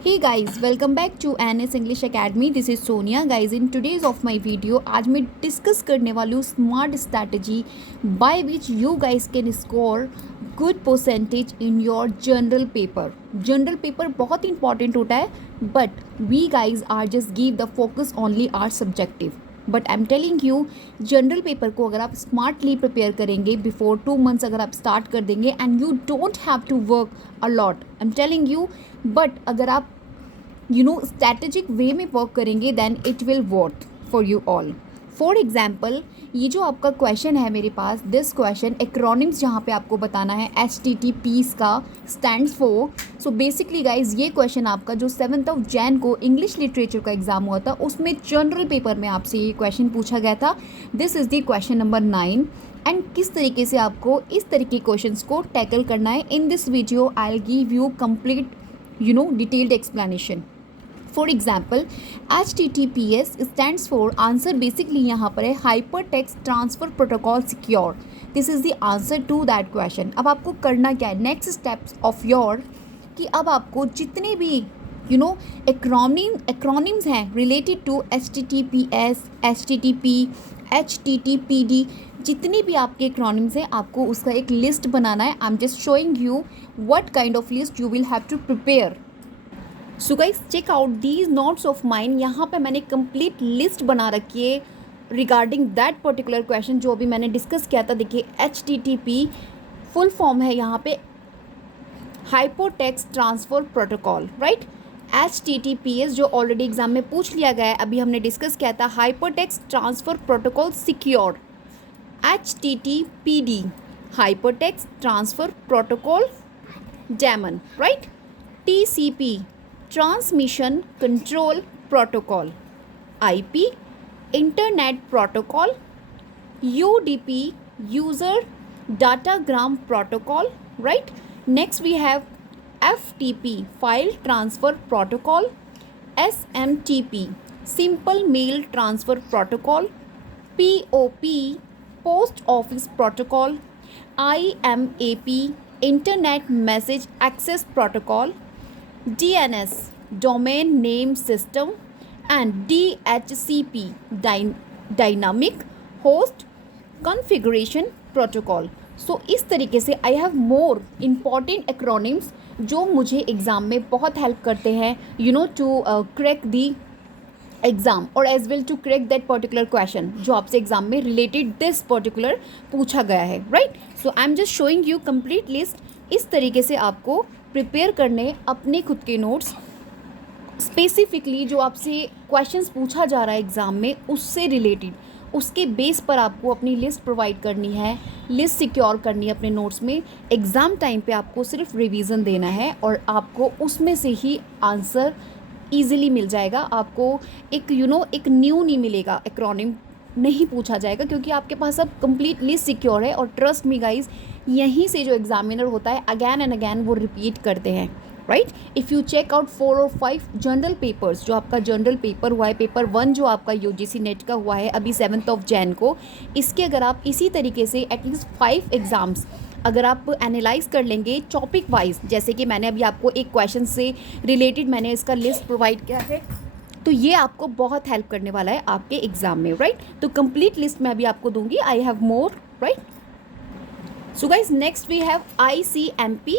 Hey guys, welcome back to NS English Academy. This is Sonia. Guys, in today's of my video, आज मैं discuss करने वाली हूँ smart strategy by which you guys can score good percentage in your general paper. General paper बहुत important होता है, but we guys are just give the focus only are subjective. But I am telling you, general paper को अगर आप smartly prepare करेंगे, before 2 months अगर आप start कर देंगे and you don't have to work a lot, I am telling you. But अगर आप स्ट्रैटेजिक वे में वर्क करेंगे then it will work for you all. For example, ये जो आपका क्वेश्चन है मेरे पास, दिस क्वेश्चन एक्रोनिम्स जहाँ पे आपको बताना है HTTPs का stands for. So basically guys, ये क्वेश्चन आपका जो 7 जनवरी को इंग्लिश लिटरेचर का एग्जाम हुआ था, उसमें जनरल पेपर में आपसे ये क्वेश्चन पूछा गया था. This is the question number 9. And किस तरीके से आपको इस तरीके के क्वेश्चंस को टैकल करना है, in this video I will give you complete detailed explanation. For example, HTTPS stands for, answer basically यहाँ पर है hyper text transfer protocol secure. This is the answer to that question. अब आपको करना क्या है, नेक्स्ट स्टेप्स ऑफ योर, कि अब आपको जितने भी एक्रोनिम्स हैं related to HTTPS, HTTP, HTTPD, जितनी भी आपके एक्रोनिम्स हैं, आपको उसका एक लिस्ट बनाना है. I am just showing you what kind of list you will have to prepare. So guys, check out these notes of mine. यहाँ पे मैंने कंप्लीट लिस्ट बना रखी है रिगार्डिंग दैट पर्टिकुलर क्वेश्चन जो अभी मैंने डिस्कस किया था. देखिए, HTTP फुल फॉर्म है यहाँ पे hyper text transfer protocol, right. HTTPS जो ऑलरेडी एग्जाम में पूछ लिया गया है, अभी हमने डिस्कस किया था hyper text transfer protocol secure. HTTPD hyper text transfer protocol daemon, right. TCP transmission control protocol. IP internet protocol. UDP user datagram protocol, right. Next we have FTP file transfer protocol. SMTP simple mail transfer protocol. POP post office protocol. IMAP internet message access protocol. DNS domain name system and DHCP dynamic host configuration protocol. So इस तरीके से I have more important acronyms जो मुझे exam में बहुत help करते हैं to crack the exam और as well to crack that particular question जो आपसे एग्जाम में रिलेटेड दिस पर्टिकुलर पूछा गया है, right. So I am just showing you complete list. इस तरीके से आपको प्रिपेयर करने अपने खुद के नोट्स, स्पेसिफिकली जो आपसे क्वेश्चंस पूछा जा रहा है एग्ज़ाम में उससे रिलेटेड, उसके बेस पर आपको अपनी लिस्ट प्रोवाइड करनी है, लिस्ट सिक्योर करनी है अपने नोट्स में. एग्ज़ाम टाइम पे आपको सिर्फ रिवीजन देना है और आपको उसमें से ही आंसर ईजिली मिल जाएगा. आपको एक एक न्यू नहीं मिलेगा, एक्रोनिम नहीं पूछा जाएगा, क्योंकि आपके पास अब कंप्लीट लिस्ट सिक्योर है. और ट्रस्ट मी गाइज, यहीं से जो एग्जामिनर होता है अगैन एंड अगैन वो रिपीट करते हैं, right. If you check out 4 और 5 जनरल पेपर्स, जो आपका जनरल पेपर हुआ है, पेपर 1 जो आपका UGC नेट का हुआ है अभी 7 जनवरी को, इसके अगर आप इसी तरीके से एटलीस्ट 5 एग्ज़ाम्स अगर आप एनालाइज कर लेंगे टॉपिक वाइज, जैसे कि मैंने अभी आपको एक क्वेश्चन से रिलेटेड मैंने इसका लिस्ट प्रोवाइड किया है, तो ये आपको बहुत हेल्प करने वाला है आपके एग्जाम में, राइट. तो कंप्लीट लिस्ट मैं अभी आपको दूंगी. I have more, right. So guys, next we have ICMP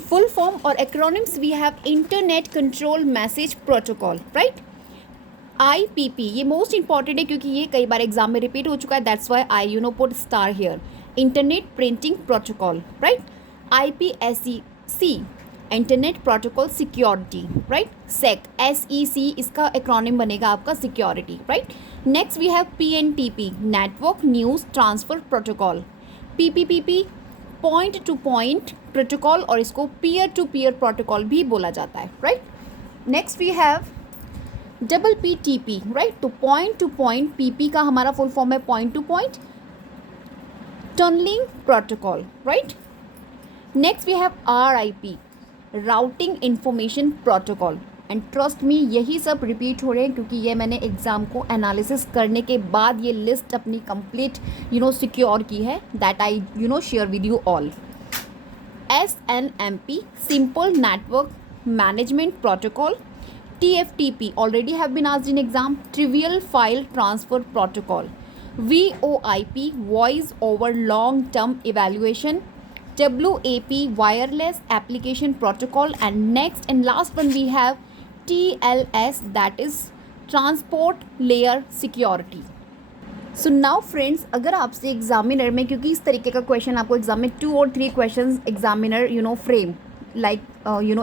full form और acronyms. We have internet control message protocol, right. IPP ये मोस्ट इंपॉर्टेंट है क्योंकि ये कई बार एग्जाम में रिपीट हो चुका है. That's why I put star here. Internet printing protocol, right. IPSC internet protocol security, right. SEC इसका एक्रोनिम बनेगा आपका security, right. Next we have PNTP network news transfer protocol. PPPP point to point protocol और इसको peer to peer protocol भी बोला जाता है, right. Next we have PPTP, right. तो पॉइंट टू पॉइंट, PP का हमारा फुल फॉर्म है point to point tunneling protocol, right. Next we have RIP routing information protocol. And trust me, यही सब रिपीट हो रहे हैं क्योंकि ये मैंने एग्ज़ाम को एनालिसिस करने के बाद ये लिस्ट अपनी कंप्लीट सिक्योर की है. That I share with you all. SNMP simple network management protocol. TFTP already have been asked in exam, trivial file transfer protocol. VoIP, voice over long term evaluation. WAP, wireless application protocol. And next and last one we have TLS, that is transport layer security. So now friends, अगर आपसे examiner में, क्योंकि इस तरीके का question आपको exam में 2 और 3 questions examiner frame like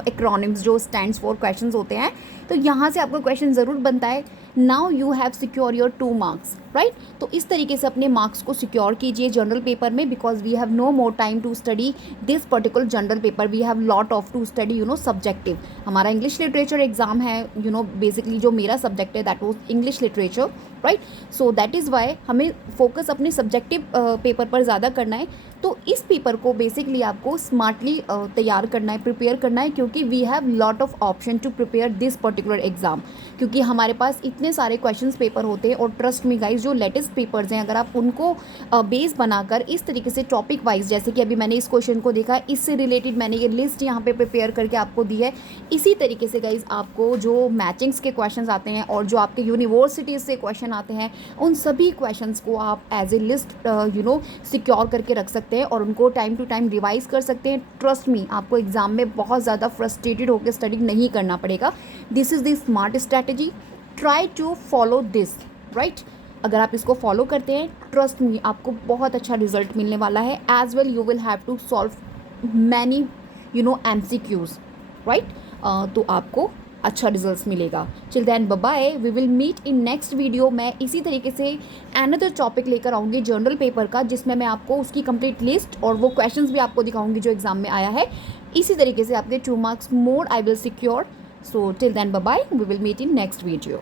acronyms जो स्टैंड्स फॉर क्वेश्चंस होते हैं, तो यहाँ से आपका क्वेश्चन ज़रूर बनता है. Now you have secure your 2 marks, right. तो इस तरीके से अपने मार्क्स को सिक्योर कीजिए जनरल पेपर में, because we have no more time to study this particular general paper. We have lot of to study subjective. हमारा इंग्लिश लिटरेचर एग्जाम है, बेसिकली जो मेरा सब्जेक्ट है that was English literature, right. So that is why हमें focus अपने subjective paper पर ज़्यादा करना है. तो इस पेपर को बेसिकली आपको स्मार्टली तैयार करना है, प्रिपेयर करना है, क्योंकि we have lot of option to prepare this particular exam. क्योंकि हमारे पास इतने सारे क्वेश्चंस पेपर होते हैं, और ट्रस्ट मी गाइस, जो लेटेस्ट पेपर्स हैं अगर आप उनको बेस बनाकर इस तरीके से टॉपिक वाइज, जैसे कि अभी मैंने इस क्वेश्चन को देखा, इससे रिलेटेड मैंने ये लिस्ट यहाँ पे प्रिपेयर करके आपको दी है. इसी तरीके से गाइज आपको जो मैचिंग्स के क्वेश्चन आते हैं और जो आपके यूनिवर्सिटीज़ से क्वेश्चन आते हैं, उन सभी क्वेश्चंस को आप एज ए लिस्ट सिक्योर करके रख सकते हैं और उनको टाइम टू टाइम रिवाइज कर सकते हैं. ट्रस्ट मी, आपको एग्जाम में बहुत ज़्यादा फ्रस्ट्रेटेड होकर स्टडी नहीं करना पड़ेगा. This is the smart strategy. Try to follow this, right. अगर आप इसको फॉलो करते हैं, ट्रस्ट मी, आपको बहुत अच्छा रिजल्ट मिलने वाला है. As well you will have to solve many MCQs, right. तो आपको अच्छा रिजल्ट्स मिलेगा. Till then bye bye, we will meet in next video. मैं इसी तरीके से अनदर टॉपिक लेकर आऊँगी जनरल पेपर का, जिसमें मैं आपको उसकी कंप्लीट लिस्ट और वो क्वेश्चंस भी आपको दिखाऊंगी जो एग्जाम में आया है. इसी तरीके से आपके 2 marks more I will secure. So till then bye bye, we will meet in next video.